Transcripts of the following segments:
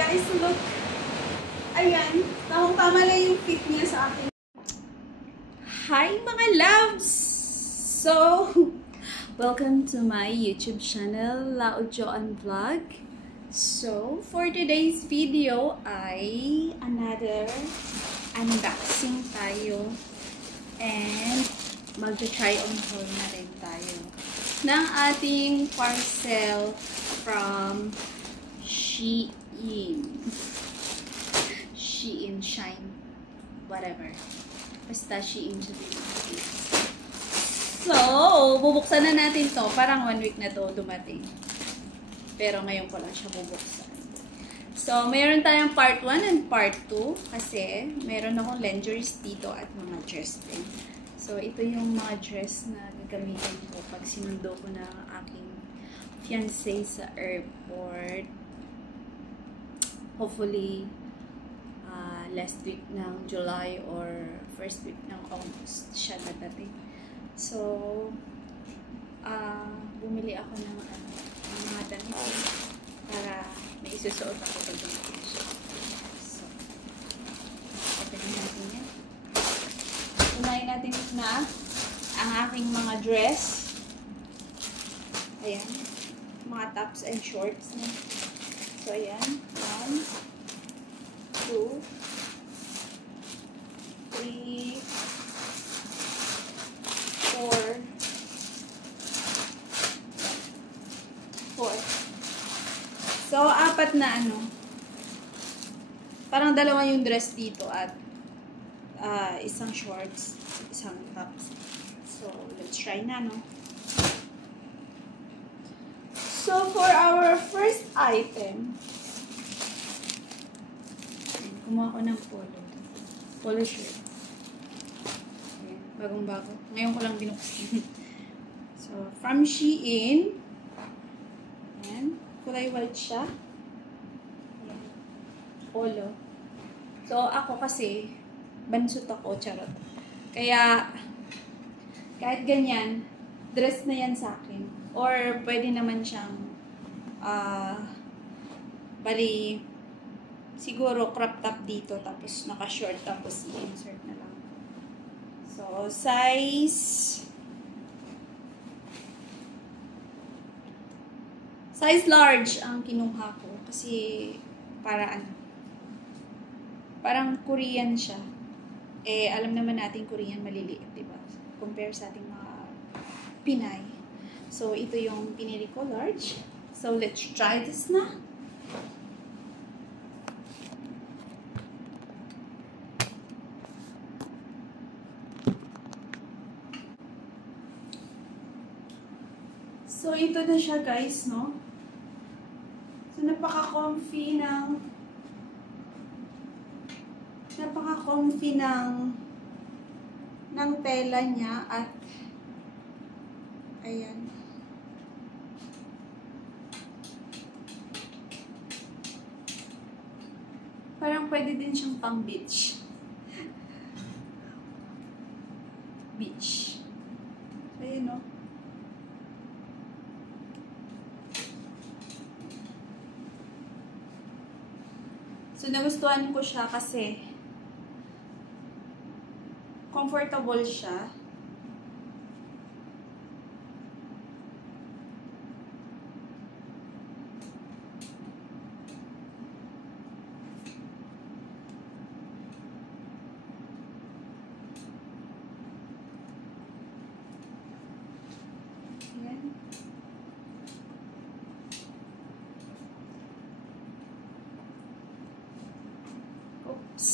Guys, look. Ayan. Tamang-tama lang yung fit niya sa akin. Hi mga loves! So, welcome to my YouTube channel, Laojoan Vlog. So, for today's video ay another unboxing tayo. And mag-try on haul na rin tayo ng ating parcel from Shein. Shein, Shine, whatever. Basta Shein sa Pilipinas. So, bubuksan na natin to. Parang 1 week na to dumating. Pero ngayon ko lang siya bubuksan. So, mayroon tayong part 1 and part 2. Kasi, meron akong lingeries dito at mga dress din. So, ito yung mga dress na gagamitin ko pag sinundo ko na ang aking fiancé sa airport. Hopefully, last week ng July or first week ng August siya nadating. So, bumili ako ng mga damit para may isusuot ako pag dumating siya. So, open natin yan. Unahin natin na ang aking mga dress. Ayan. Mga tops and shorts. So, ayan. 1, 2, 3, 4. So, 4 na parang dalawa yung dress dito at isang shorts, isang tops. So, let's try na, So, for our first item, kumuha ko ng polo shirt. Ayan, bagong-bago. Ngayon ko lang binuksan. So, from Shein. Ayan, kulay white siya. Ayan, polo. So, ako kasi, bansot ako, charot. Kaya, kahit ganyan, dress na yan sa akin. Or, pwede naman siyang, bali, siguro crop top dito, tapos naka-short, tapos i-insert na lang. So, size large ang kinuha ko. Kasi, parang Korean siya. Eh, alam naman natin Korean maliliit, diba? Compare sa ating mga Pinay. So, ito yung pinili ko, large. So, let's try this na. So, ito na siya, guys, no? So, napaka-comfy ng tela niya at ayan. Parang pwede din siyang pang beach. So, ayan, no? So, nagustuhan ko siya kasi comfortable siya. Ayan. Oops.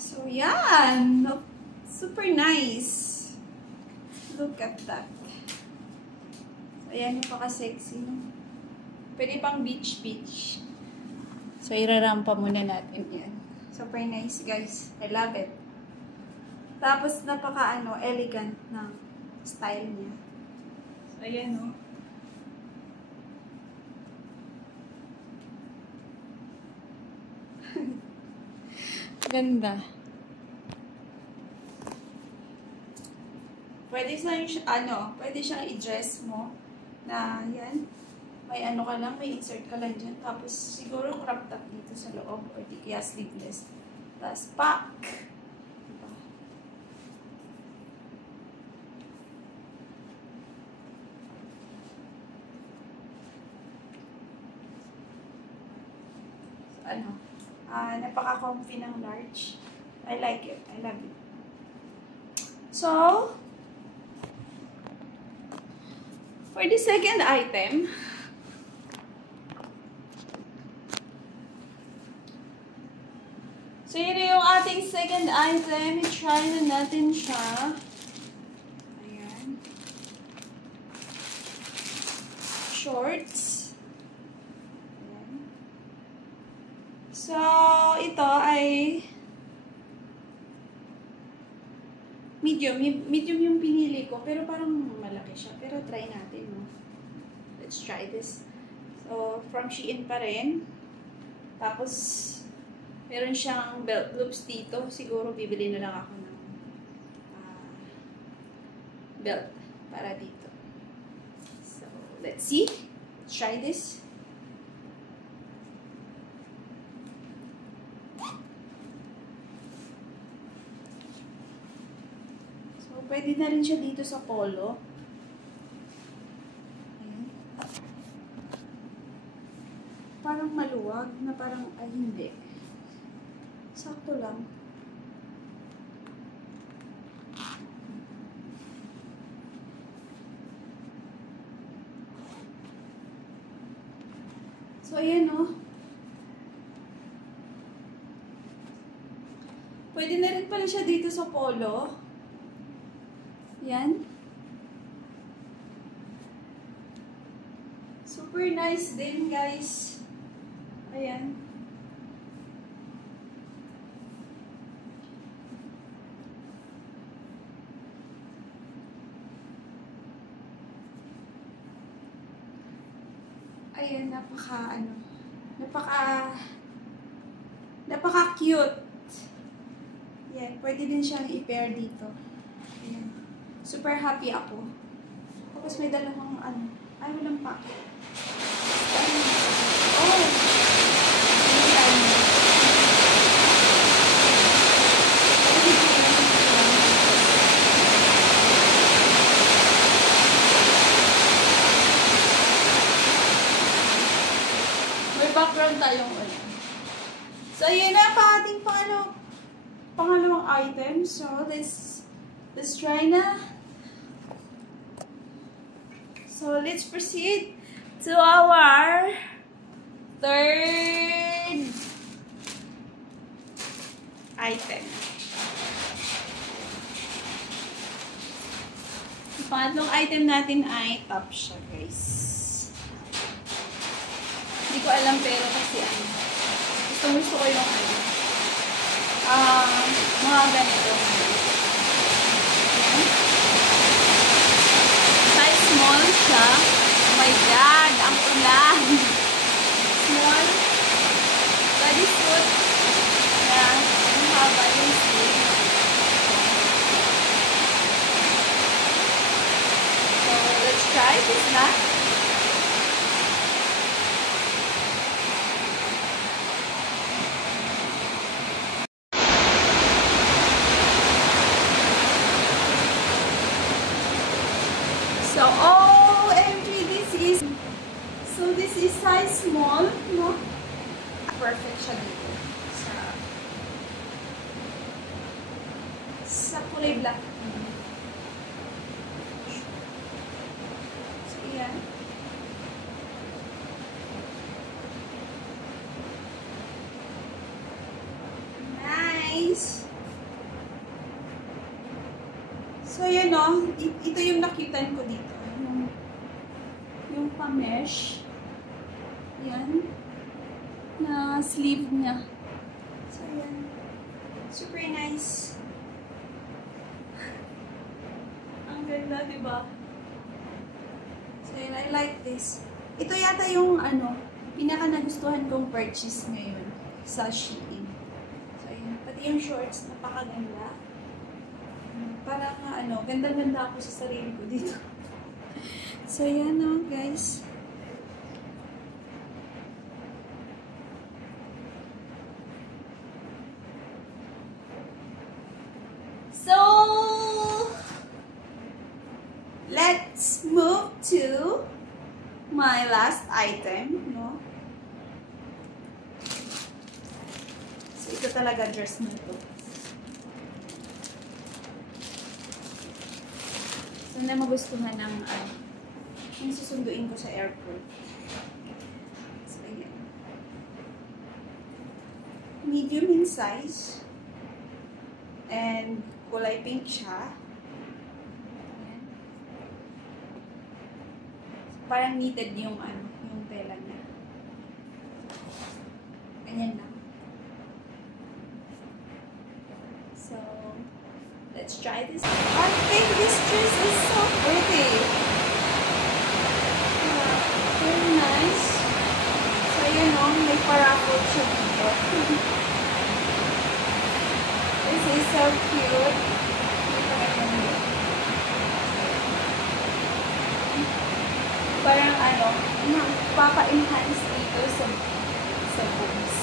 So, yan. Super nice. Look at that. So, ayan yung paka-sexy, no? Pwede pang beach. So, irarampa muna natin yan. Super nice, guys. I love it. Tapos, elegant na style niya. So, ayan, no? Ganda. Pwede siyang i-dress mo na yan. May ano ka lang, may insert ka lang dyan. Tapos siguro crop top dito sa loob or di kaya sleeveless. Tapos pack. Diba? So, ano? Napaka-comfy ng large. I like it. I love it. So, for the second item, so yun yung ating second item. I-try na natin siya. Ayan. Shorts. So, ito ay medium. Medium yung pinili ko, pero parang malaki siya. Pero try natin, no? Let's try this. So, from Shein pa rin. Tapos, meron siyang belt loops dito. Siguro, bibili na lang ako ng belt para dito. So, let's see. Let's try this. Pwede na rin siya dito sa polo. Ayan. Parang maluwag na parang, ay hindi. Sakto lang. So, ayan o. Pwede na rin pala siya dito sa polo. Yan. Super nice din, guys. Ayan. Ayan, napaka cute. Yan, pwede din siyang i-pair dito. Ayan. Super happy ako. Tapos may dalawang ay walang packet. Oh! Ayan. May background tayong ulit. So, yun na pa ating pangalawang item. So, let's try na. So, let's proceed to our third item. Yung pangatlong item natin ay top siya, guys. Hindi ko alam pero kasi gusto ko yung mga ganito. Size small siya. Oh my God, ang ulan. Small bodysuit na mahaba yung sleeve. So, let's try this na. So, OMG, this is size small, no? Perfect siya dito. Sa kulay black. So, yan. Nice! So, yun o. Ito yung nakitan ko dito. Yung pa-mesh. Yan. Na sleeve niya. So, yan. Super nice. Ang ganda, diba? So, yan. I like this. Ito yata yung, pinaka nagustuhan kong purchase ngayon sa Shein. So, yan. Pati yung shorts, napakaganda. Para nga ano, ganda-ganda ako sa sarili ko dito. So, yan no, guys. So, let's move to my last item, no? So, ito talaga dress na ito. So, na magustuhan ng yung susunduin ko sa airport. So, ayan. Medium in size. And kulay pink siya. Ayan. So, parang knitted yung yung tela niya. Ganyan lang. So, let's try this. I think this dress is so pretty. Very nice. So, yun o, may paraffle siya dito. This is so cute. Parang papa-enhance dito sa boobs.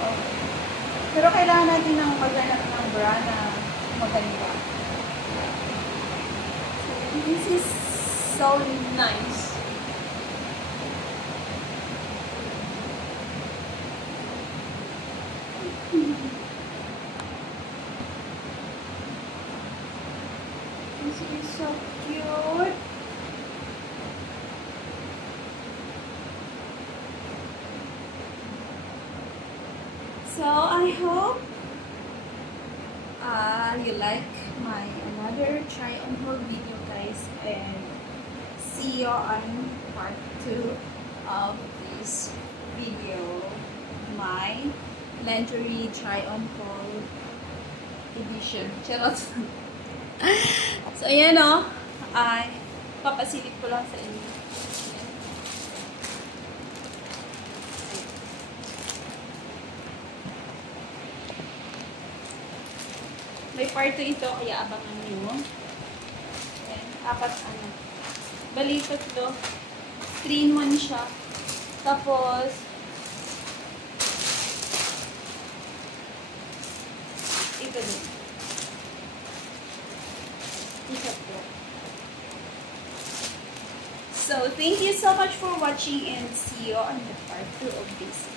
Okay. Pero kailangan natin ng maghanap ng bra na maganda. So, this is so nice. This is so cute. So I hope you like my another try on haul video, guys, and see you on part 2 of this video, my lingerie try on haul edition. Charot. So, ayan o. Ay, papasilip ko lang sa inyo. Ayan. May part 2 ito, kaya abangan nyo. Ayan, 4 Balikat ito. 3-in-1 siya. Tapos, ito din. So, thank you so much for watching and see you on the part 2 of this